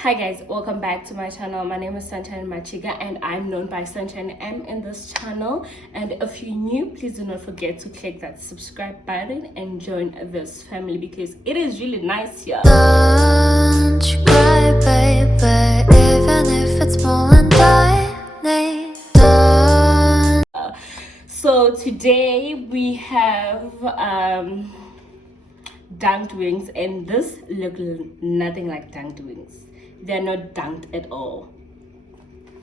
Hi guys, welcome back to my channel. My name is Sunshinematshika and I'm known by Sunshine M in this channel. And if you're new, please do not forget to click that subscribe button and join this family because it is really nice here. Don't you cry, baby, even if it's small and tiny. So today we have dunked wings, and this look nothing like dunked wings. They're not dunked at all.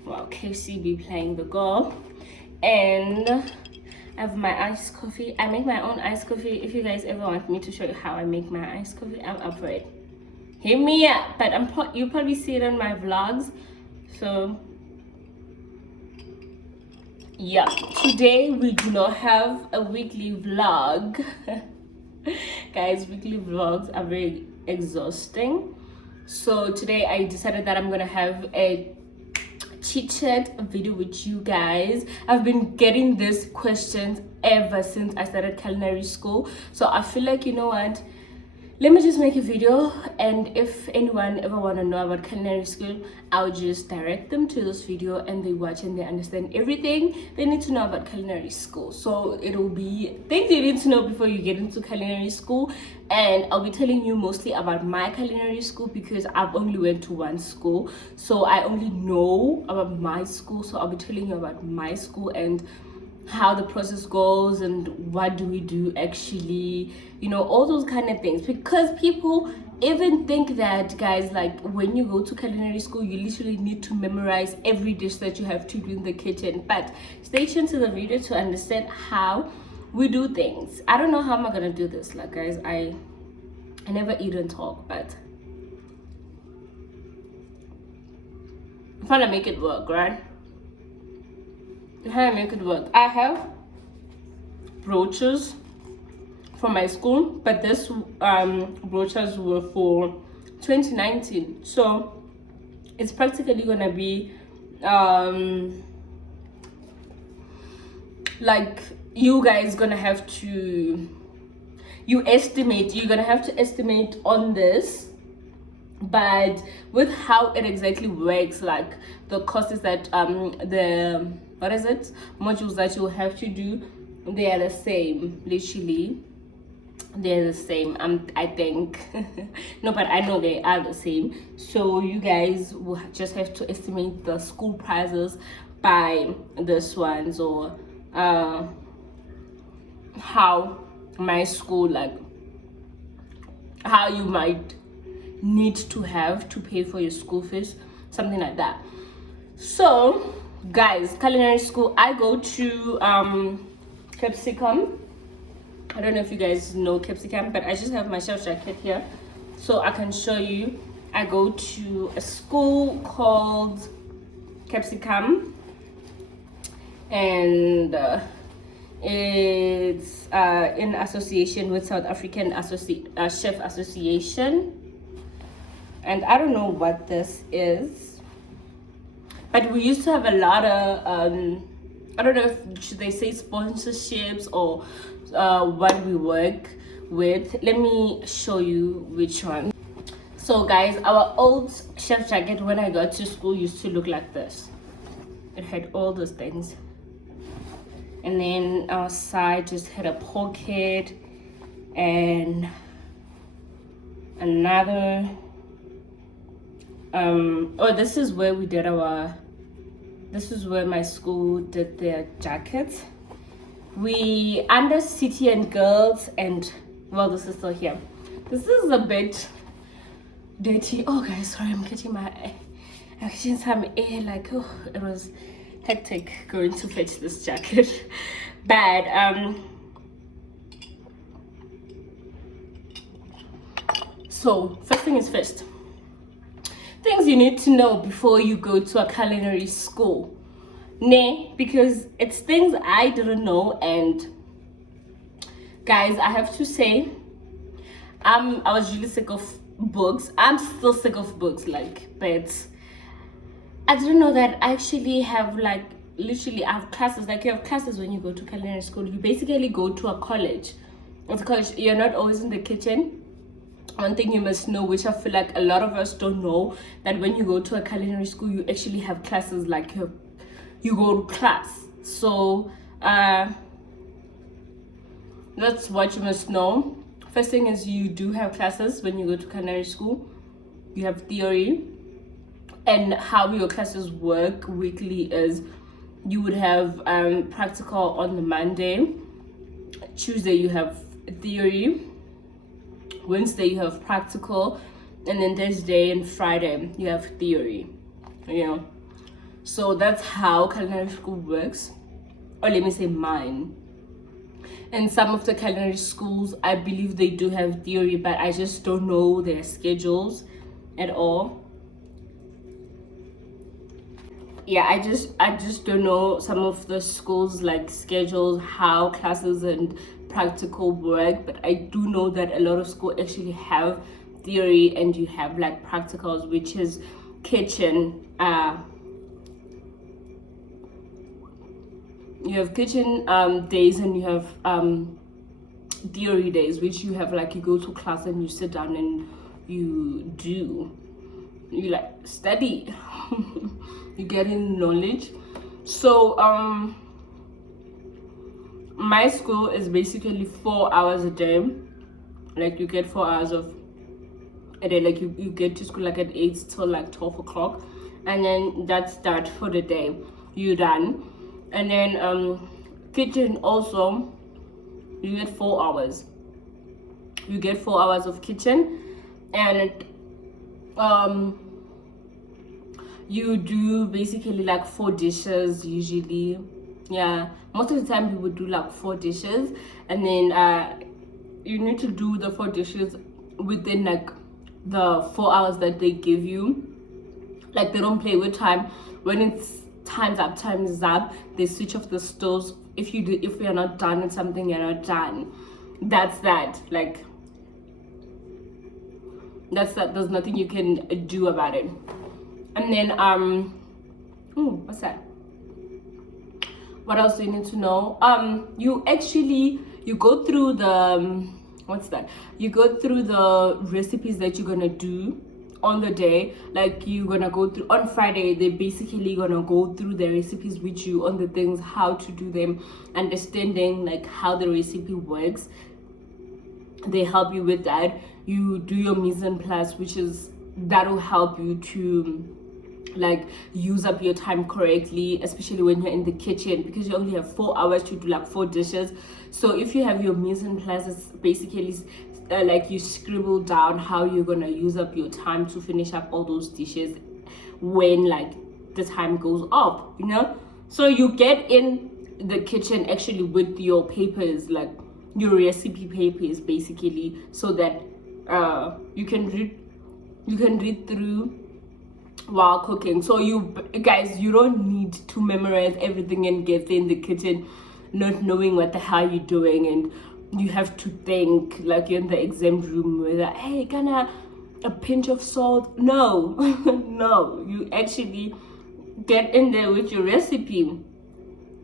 Well, KCB playing the goal, and I have my iced coffee. I make my own iced coffee. If you guys ever want me to show you how I make my iced coffee, I'm up for it. Hit me up. But you probably see it on my vlogs. So yeah, today we do not have a weekly vlog. Guys, weekly vlogs are very exhausting. So today I decided that I'm gonna have a chit chat video with you guys. I've been getting these questions ever since I started culinary school, so I feel like, you know what, let me just make a video, and if anyone ever want to know about culinary school, I'll just direct them to this video and they watch and they understand everything they need to know about culinary school. So it'll be things you need to know before you get into culinary school, and I'll be telling you mostly about my culinary school because I've only went to one school, so I only know about my school. So I'll be telling you about my school and how the process goes and what do we do actually, you know, all those kind of things, because people even think that, guys, like when you go to culinary school you literally need to memorize every dish that you have to do in the kitchen. But stay tuned to the video to understand how we do things. I don't know how am I gonna do this, like, guys, I never eat and talk, but I'm trying to make it work, right? How I make it work. I have brooches for my school, but this brooches were for 2019, so it's practically gonna be like you guys gonna have to you're gonna have to estimate on this. But with how it exactly works, like the courses that the modules that you have to do, they are the same. Literally they're the same, I think. No, but I know they are the same. So you guys will just have to estimate the school prizes by this ones, or how my school, like how you might need to have to pay for your school fees, something like that. So guys, culinary school, I go to Capsicum. I don't know if you guys know Capsicum, but I just have my chef jacket here so I can show you. I go to a school called Capsicum, and it's in association with South African Chef Association. And I don't know what this is, but we used to have a lot of I don't know if should they say sponsorships or what we work with. Let me show you which one. So guys, our old chef jacket when I got to school used to look like this. It had all those things, and then our side just had a pocket and another this is where we did this is where my school did their jackets. We under City and Girls, and well, this is still here. This is a bit dirty. Oh guys, sorry, I'm catching some air, like, oh, it was hectic going to fetch this jacket. But so first thing is first, things you need to know before you go to a culinary school, because it's things I didn't know. And guys, I have to say, I was really sick of books. I'm still sick of books, like, but I didn't know that I actually have, like, literally I have classes. Like, you have classes when you go to culinary school. You basically go to a college. It's a college. You're not always in the kitchen. one thing you must know, which I feel like a lot of us don't know, that when you go to a culinary school, you actually have classes, like you go to class. So that's what you must know. First thing is, you do have classes when you go to culinary school. You have theory, and how your classes work weekly is you would have practical on the Monday, Tuesday you have theory, Wednesday you have practical, and then Thursday and Friday you have theory, you know. So that's how culinary school works, or let me say mine. In some of the culinary schools, I believe they do have theory, but I just don't know their schedules at all. Yeah, I just don't know some of the schools, like schedules, how classes and practical work, but I do know that a lot of schools actually have theory, and you have like practicals, which is kitchen. You have kitchen days, and you have theory days, which you have like you go to class and you sit down and you like study. You get in knowledge. So my school is basically 4 hours a day. Like you get 4 hours of a day. Like you get to school like at 8 till like 12 o'clock, and then that's that for the day. You're done. And then kitchen also, you get 4 hours. You get 4 hours of kitchen, and you do basically like 4 dishes usually. Yeah, most of the time you would do like 4 dishes, and then you need to do the 4 dishes within like the 4 hours that they give you. Like they don't play with time. When it's time is up, they switch off the stoves. If we are not done with something, you're not done. That's that. Like that's that. There's nothing you can do about it. And then what's that? What else do you need to know? You go through the what's that? You go through the recipes that you're gonna do on the day. Like you're gonna go through on Friday, they basically gonna go through the recipes with you on the things, how to do them, understanding like how the recipe works. They help you with that. You do your mise en place, which is that will help you to like use up your time correctly, especially when you're in the kitchen, because you only have 4 hours to do like 4 dishes. So if you have your mise en place, it's basically like you scribble down how you're gonna use up your time to finish up all those dishes when like the time goes up, you know. So you get in the kitchen actually with your papers, like your recipe papers basically, so that you can read through while cooking. So you guys, you don't need to memorize everything and get in the kitchen not knowing what the hell you're doing, and you have to think like you're in the exam room with like, hey, gonna a pinch of salt. No. No, you actually get in there with your recipe.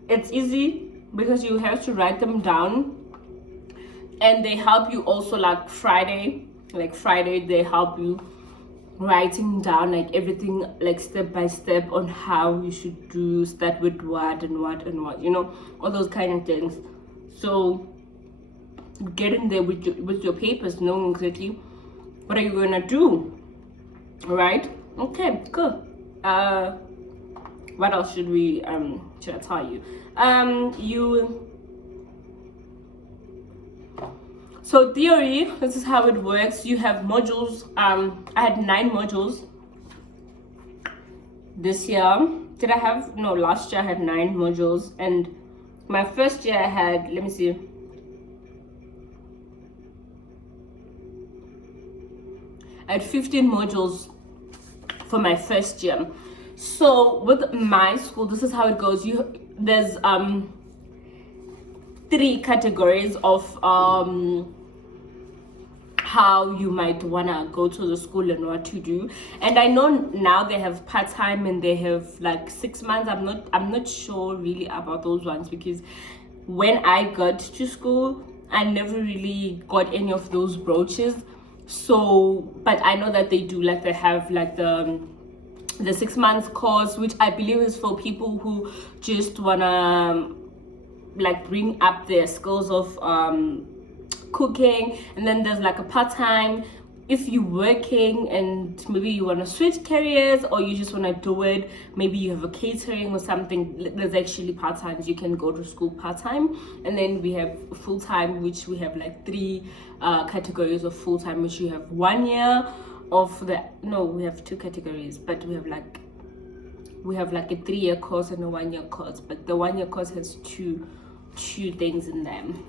It's easy because you have to write them down, and they help you also like Friday they help you writing down like everything, like step by step on how you should do, start with what and what and what, you know, all those kind of things. So get in there with your papers, knowing exactly what are you gonna do, right? Okay, good. What else should I tell you? So theory, this is how it works. You have modules. I had 9 modules this year. Did I have? No, last year I had 9 modules, and my first year I had, let me see, I had 15 modules for my first year. So with my school, this is how it goes. There's 3 categories of how you might wanna go to the school and what to do. And I know now they have part-time and they have like 6 months. I'm not sure really about those ones, because when I got to school I never really got any of those brooches. So but I know that they do, like they have like the 6 months course, which I believe is for people who just wanna like bring up their skills of cooking. And then there's like a part-time if you're working and maybe you want to switch careers, or you just want to do it, maybe you have a catering or something. There's actually part-times you can go to school part-time. And then we have full-time, which we have like 3 categories of full-time, which you have 1 year of the, no, we have 2 categories, but we have like a 3-year course and a 1-year course, but the 1-year course has two things in them.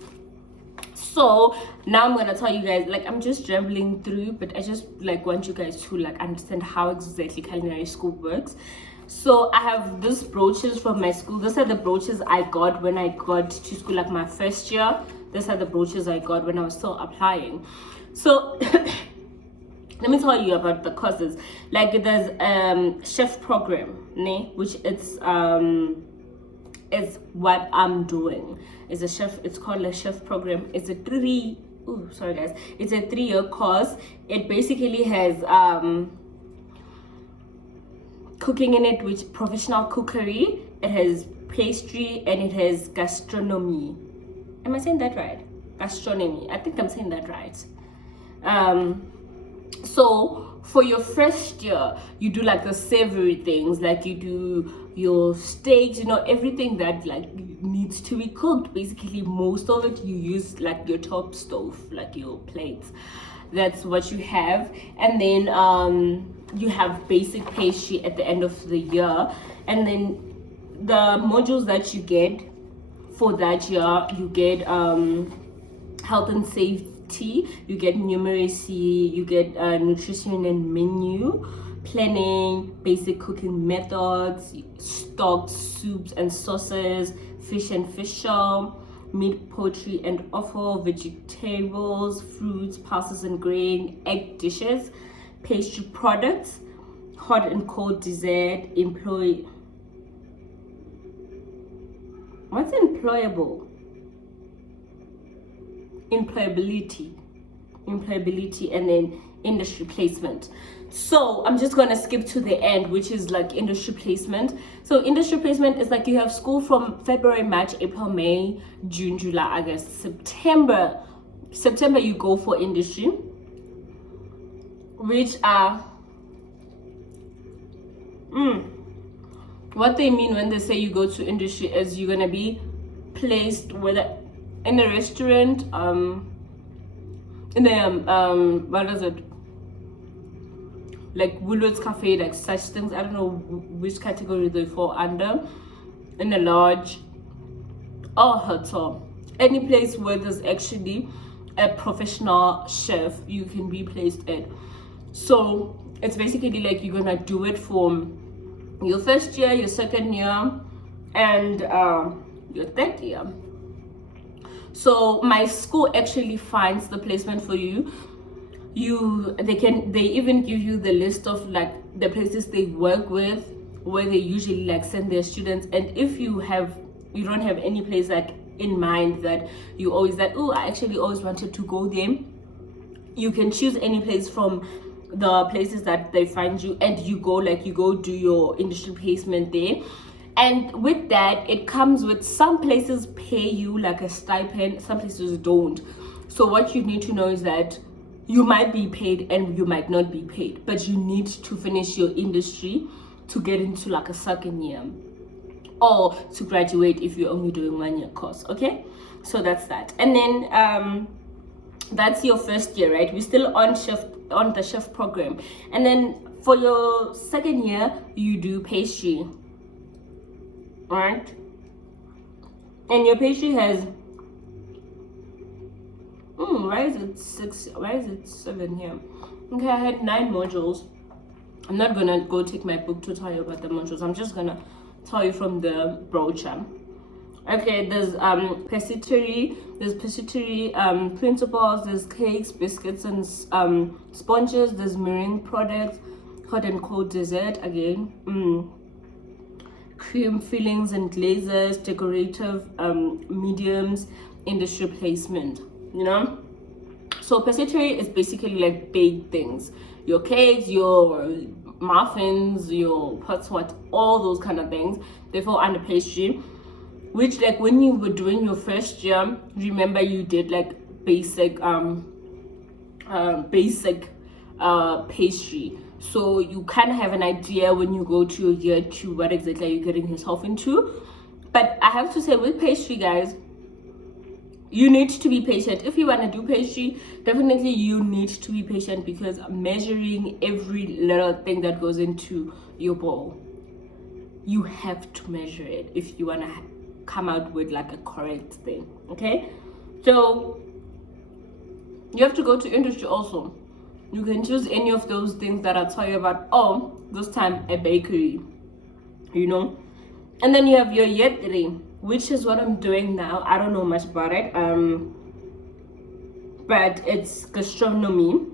So now I'm gonna tell you guys, like I'm just rambling through, but I just like want you guys to like understand how exactly culinary school works. So I have these brooches from my school. These are the brooches I got when I got to school, like my first year. These are the brooches I got when I was still applying. So let me tell you about the courses. Like there's chef program, which it's is what I'm doing. It's a chef, it's called a chef program. It's a 3-year course. It basically has cooking in it, which professional cookery, it has pastry, and it has gastronomy. Am I saying that right? Gastronomy, I think I'm saying that right. So for your first year, you do like the savory things, like you do your steaks, you know, everything that like needs to be cooked. Basically most of it you use like your top stove, like your plates. That's what you have. And then you have basic pastry at the end of the year. And then the modules that you get for that year, you get health and safety, you get numeracy, you get nutrition and menu planning, basic cooking methods, stocks, soups and sauces, fish and fish oil, meat, poultry and offal, vegetables, fruits, pulses and grain, egg dishes, pastry products, hot and cold dessert, what's employable? Employability, and then industry placement. So I'm just gonna skip to the end, which is like industry placement. So industry placement is like you have school from February, March, April, May, June, July, August, September you go for industry, which are what they mean when they say you go to industry is you're gonna be placed whether in a restaurant, in a what is it, like Woolworths Cafe, like such things. I don't know which category they fall under. In a lodge or hotel, any place where there's actually a professional chef, you can be placed at. So it's basically like you're gonna do it for your first year, your second year, and your third year. So my school actually finds the placement for you. They even give you the list of like the places they work with, where they usually like send their students. And if you don't have any place like in mind that you always like, oh, I actually always wanted to go there, you can choose any place from the places that they find you, and you go do your industry placement there. And with that, it comes with some places pay you like a stipend, some places don't. So what you need to know is that you might be paid and you might not be paid, but you need to finish your industry to get into like a second year, or to graduate if you're only doing 1 year course. Okay, so that's that. And then that's your first year, right? We're still on the chef program. And then for your second year, you do pastry, right? And your pastry has why is it 7 here? Okay, I had 9 modules. I'm not gonna go take my book to tell you about the modules. I'm just gonna tell you from the brochure. Okay, there's pastry principles, there's cakes, biscuits and sponges, there's meringue products, hot and cold dessert, again, cream fillings and glazes, decorative mediums, industry placement, you know. So pastry is basically like baked things, your cakes, your muffins, your what, all those kind of things, they fall under pastry. Which, like, when you were doing your first year, remember you did like basic pastry, so you kind of have an idea when you go to your year 2 what exactly you're getting yourself into. But I have to say, with pastry, guys, you need to be patient. If you want to do pastry, definitely you need to be patient, because measuring every little thing that goes into your bowl, you have to measure it if you want to come out with like a correct thing. Okay, so you have to go to industry also. You can choose any of those things that I tell you about. Oh, this time a bakery, you know. And then you have your year 3, which is what I'm doing now. I don't know much about it, but it's gastronomy.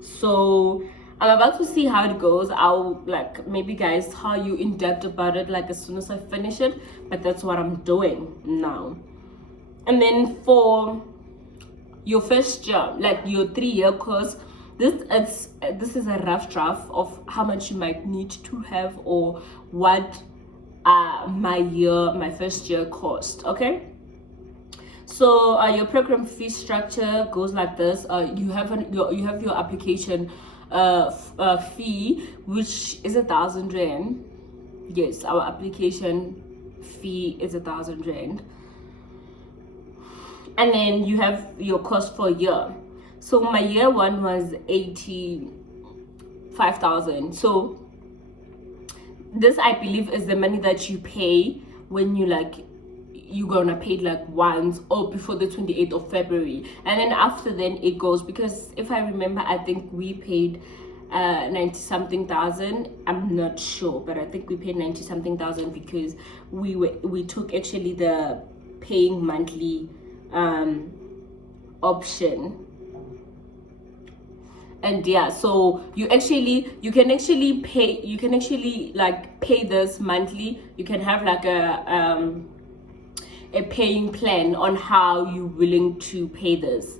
So I'm about to see how it goes. I'll like maybe guys tell you in depth about it like as soon as I finish it, but that's what I'm doing now. And then for your first year, like your 3-year course, this is a rough draft of how much you might need to have, or what my first year cost. Okay, so your program fee structure goes like this. You have your application fee, which is 1,000 rand. Yes, our application fee is 1,000 rand. And then you have your cost for a year. So my year 1 was 85,000. So this, I believe, is the money that you pay when you're gonna pay like once or before the 28th of February, and then after then it goes, because if I remember, I think we paid 90 something thousand. I'm not sure, but I think we paid 90 something thousand because we took actually the paying monthly option. And yeah, so you can actually pay this monthly. You can have like a paying plan on how you're willing to pay this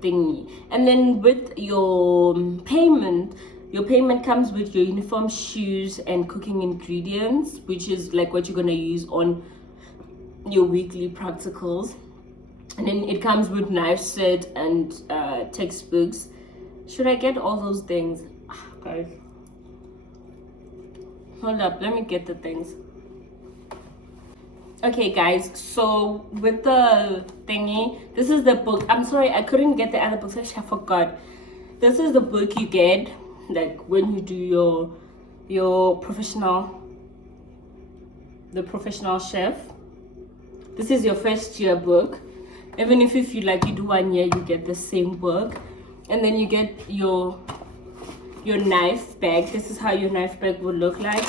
thingy. And then with your payment comes with your uniform, shoes, and cooking ingredients, which is like what you're gonna use on your weekly practicals. And then it comes with knife set and textbooks. Should I get all those things? Guys, hold up, let me get the things. Okay guys, so with the thingy, this is the book. I'm sorry I couldn't get the other books, actually I forgot. This is the book you get like when you do your professional chef. This is your first year book. Even if you do 1 year, you get the same book. And then you get your knife bag. This is how your knife bag would look like.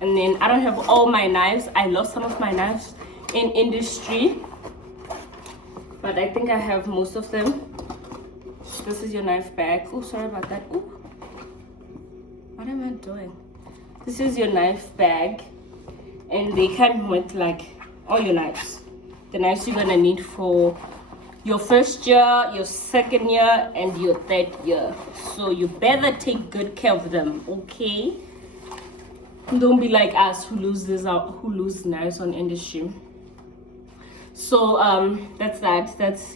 And then I don't have all my knives. I lost some of my knives in industry, but I think I have most of them. This is your knife bag. Oh, sorry about that. Oh, what am I doing? This is your knife bag, and they come with like all your knives. The knives you're gonna need for your first year, your second year, and your 3rd year. So you better take good care of them, okay? Don't be like us who lose knives on industry. So that's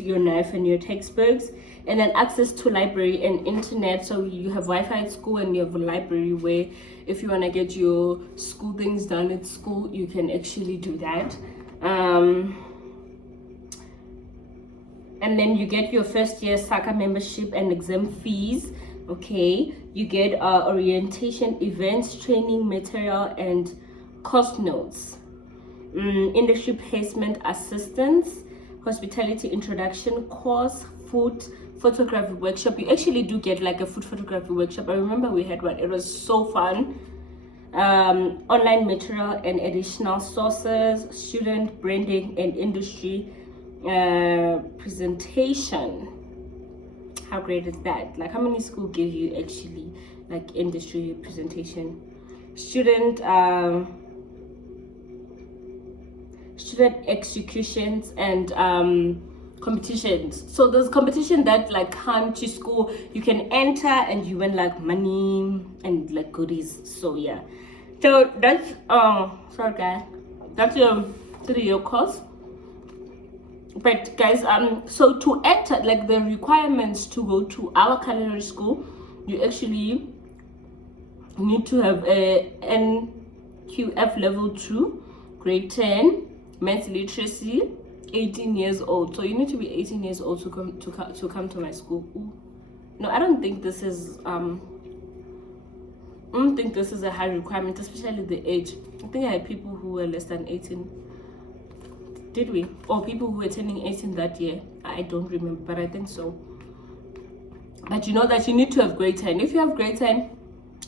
your knife and your textbooks. And then access to library and internet. So you have Wi-Fi at school, and you have a library where if you want to get your school things done at school, you can actually do that. And then you get your first year SACA membership and exam fees. Okay, you get orientation, events, training material, and cost notes. Industry placement assistance, hospitality introduction course, food photography workshop. You actually do get like a food photography workshop. I remember we had one. It was so fun. Online material and additional sources, student branding and industry presentation. How great is that? Like, how many schools give you actually like industry presentation? Student executions and competitions. So there's competition that like come to school, you can enter and you win like money and like goodies. So yeah, so that's sorry guys, that's your 3-year course. But guys, so to enter, like the requirements to go to our culinary school, you actually need to have a NQF level 2, grade 10, maths literacy, 18 years old. So you need to be 18 years old to come to my school. Ooh. No, I don't think this is I don't think this is a high requirement, especially the age. I think I had people who were less than 18. Did we? Or people who were turning 18 that year? I don't remember, but I think so. But you know that you need to have grade 10. If you have grade 10,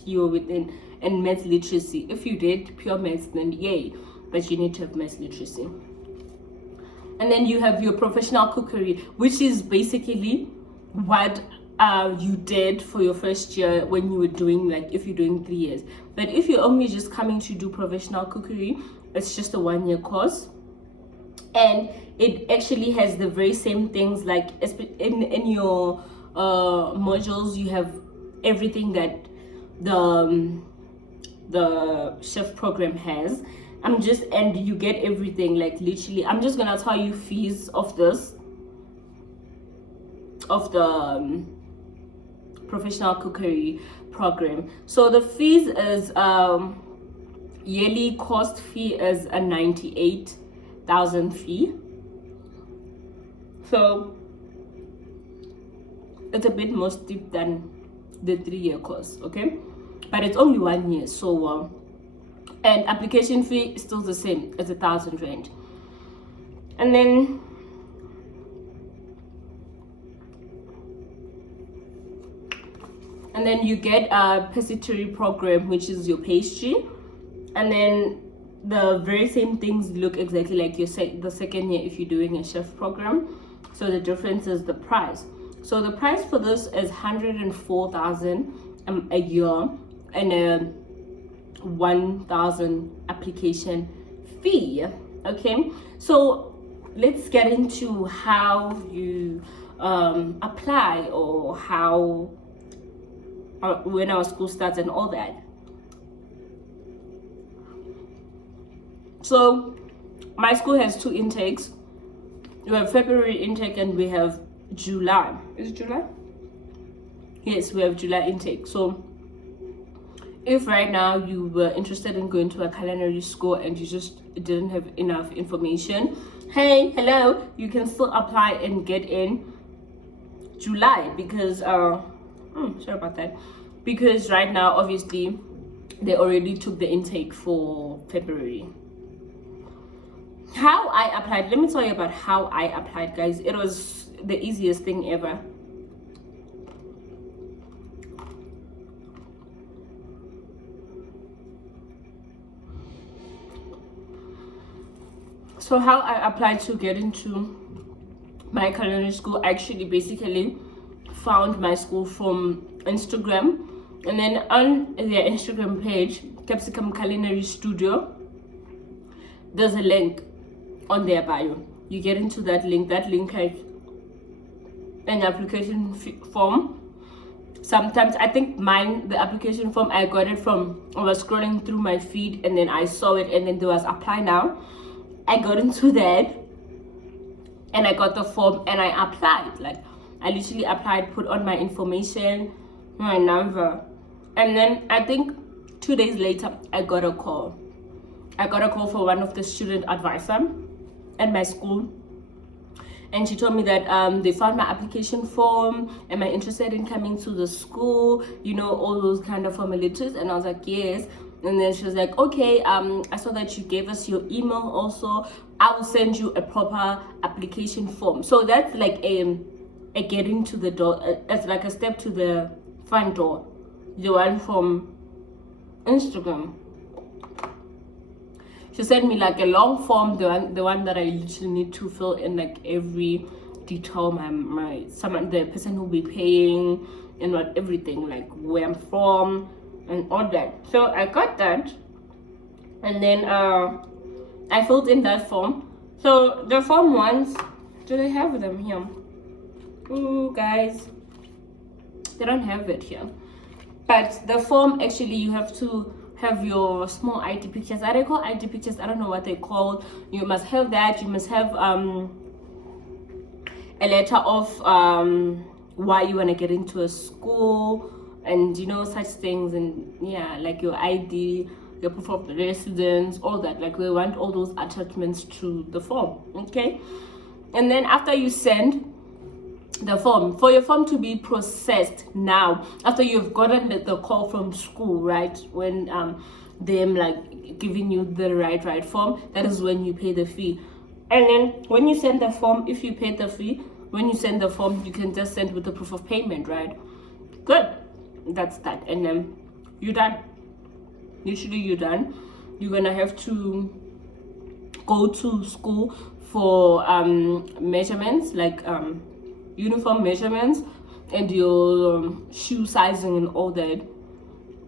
you're within. And maths literacy. If you did pure maths, then yay. But you need to have maths literacy. And then you have your professional cookery, which is basically what you did for your first year when you were doing, like, if you're doing 3 years. But if you're only just coming to do professional cookery, it's just a 1-year course. And it actually has the very same things, like in your modules, you have everything that the chef program has. And you get everything, like literally. I'm just gonna tell you fees of the professional cookery program. So the fees is yearly cost fee is a 98,000 fee. So it's a bit more steep than the 3-year course, okay? But it's only 1 year, so and application fee is still the same as 1,000 rand. And then you get a pastry program, which is your pastry. And then the very same things look exactly like the second year if you're doing a chef program. So the difference is the price. So the price for this is 104,000 a year and a 1,000 application fee. Okay, so let's get into how you apply, or how when our school starts and all that. So my school has 2 intakes. We have February intake and we have July. Is it July? Yes, we have July intake. So if right now you were interested in going to a culinary school and you just didn't have enough information, hey, hello, you can still apply and get in July, because sorry about that, because right now obviously they already took the intake for February. How I applied, let me tell you about how I applied, guys. It was the easiest thing ever. So how I applied to get into my culinary school, I actually basically found my school from Instagram, and then on their Instagram page, Capsicum Culinary Studio, there's a link on their bio. You get into that link. That link has an application form. Sometimes I think the application form, I got it from, I was scrolling through my feed and then I saw it, and then there was apply now. I got into that and I got the form and I applied. Like, I literally applied, put on my information, my number, and then I think 2 days later I got a call. I got a call for one of the student advisor at my school, and she told me that they found my application form. Am I interested in coming to the school? You know, all those kind of formalities. And I was like, yes. And then she was like, okay, I saw that you gave us your email also. I will send you a proper application form. So that's like a getting to the door. It's like a step to the front door. The one from Instagram. She sent me like a long form, the one that I literally need to fill in like every detail, the person who will be paying and what everything, like where I'm from and all that. So I got that, and then I filled in that form. So the form once Do they have them here? Ooh, guys, they don't have it here. But the form, actually, you have to have your small ID pictures. Are they called ID pictures? I don't know what they call. You must have that. You must have a letter of why you want to get into a school, and you know, such things. And yeah, like your ID, your proof of residence, all that. Like, they want all those attachments to the form. Okay, and then after you send the form, for your form to be processed now, after you've gotten the call from school, right, when them like giving you the right form, that is when you pay the fee. And then when you send the form, if you pay the fee, when you send the form, you can just send with the proof of payment, right? Good, that's that. And then you're done. Literally, you're done. You're gonna have to go to school for measurements, like uniform measurements, and your shoe sizing and all that.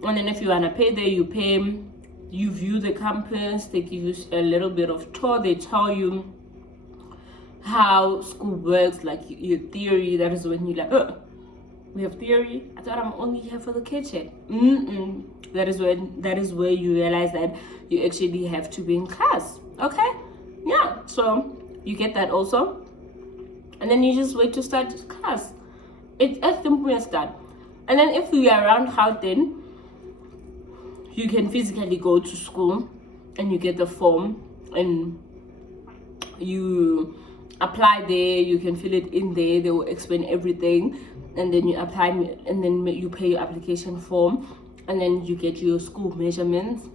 And then if you want to pay there, you pay. You view the campus, they give you a little bit of tour, they tell you how school works, like your theory. That is when you like, oh, we have theory, I thought I'm only here for the kitchen. That is where you realize that you actually have to be in class. Okay, yeah, so you get that also. And then you just wait to start class. It's as simple as that. And then if you are around Gauteng, you can physically go to school and you get the form and you apply there. You can fill it in there. They will explain everything, and then you apply, and then you pay your application form, and then you get your school measurements.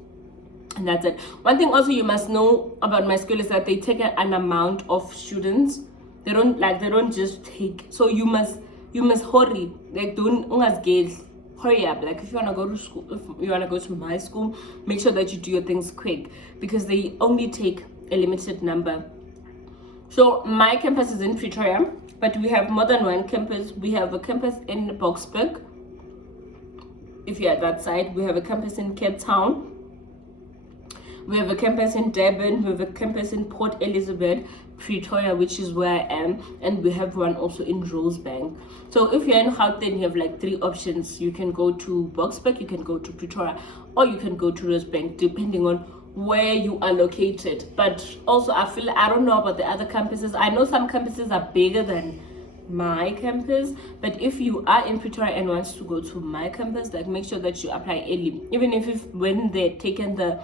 And that's it. One thing also you must know about my school is that they take an amount of students. They don't just take, so you must hurry, like don't hurry up. Like, if you want to go to school, if you want to go to my school, make sure that you do your things quick, because they only take a limited number. So my campus is in Pretoria, but we have more than one campus. We have a campus in Boksburg, if you're at that side. We have a campus in Cape Town. We have a campus in Durban. We have a campus in Port Elizabeth, Pretoria, which is where I am, and we have one also in Rosebank. So if you're in Gauteng, you have like 3 options. You can go to Boksburg, you can go to Pretoria, or you can go to Rosebank, depending on where you are located. But also, I don't know about the other campuses. I know some campuses are bigger than my campus, but if you are in Pretoria and wants to go to my campus, like, make sure that you apply early. Even if when they're taking the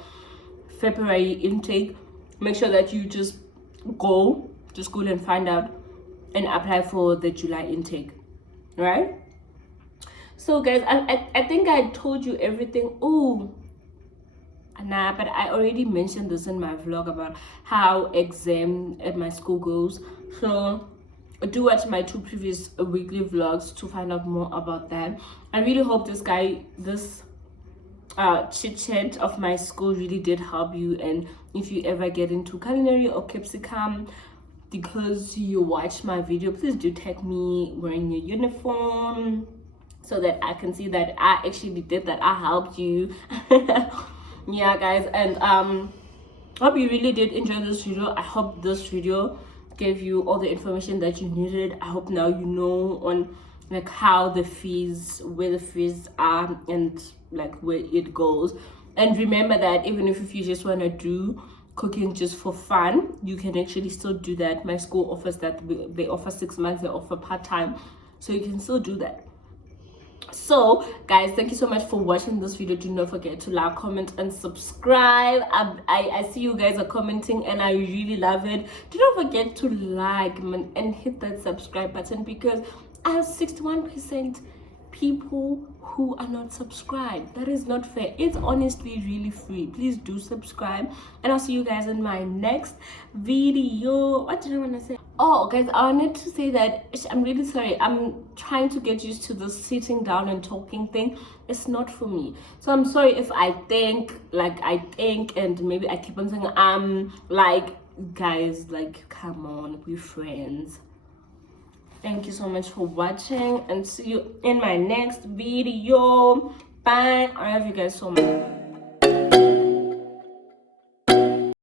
February intake, make sure that you just go to school and find out and apply for the July intake, right? So guys, I think I told you everything. Oh nah, but I already mentioned this in my vlog about how exam at my school goes. So do watch my 2 previous weekly vlogs to find out more about that. I really hope this chit chat of my school really did help you. And if you ever get into culinary or capsicum because you watch my video, please do tag me wearing your uniform so that I can see that I actually did that, I helped you. Yeah guys, and hope you really did enjoy this video. I hope this video gave you all the information that you needed. I hope now you know on like how the fees, where the fees are, and like where it goes. And remember that even if you just want to do cooking just for fun, you can actually still do that. My school offers that. They offer 6 months, they offer part-time, so you can still do that. So guys, thank you so much for watching this video. Do not forget to like, comment, and subscribe. I see you guys are commenting and I really love it. Do not forget to like and hit that subscribe button, because I have 61% people who are not subscribed. That is not fair. It's honestly really free. Please do subscribe, and I'll see you guys in my next video. What did I want to say? Oh guys, I wanted to say that I'm really sorry. I'm trying to get used to this sitting down and talking thing. It's not for me, so I'm sorry if I think and maybe I keep on saying like, guys, like, come on, we're friends. Thank you so much for watching, and see you in my next video. Bye. I love you guys so much.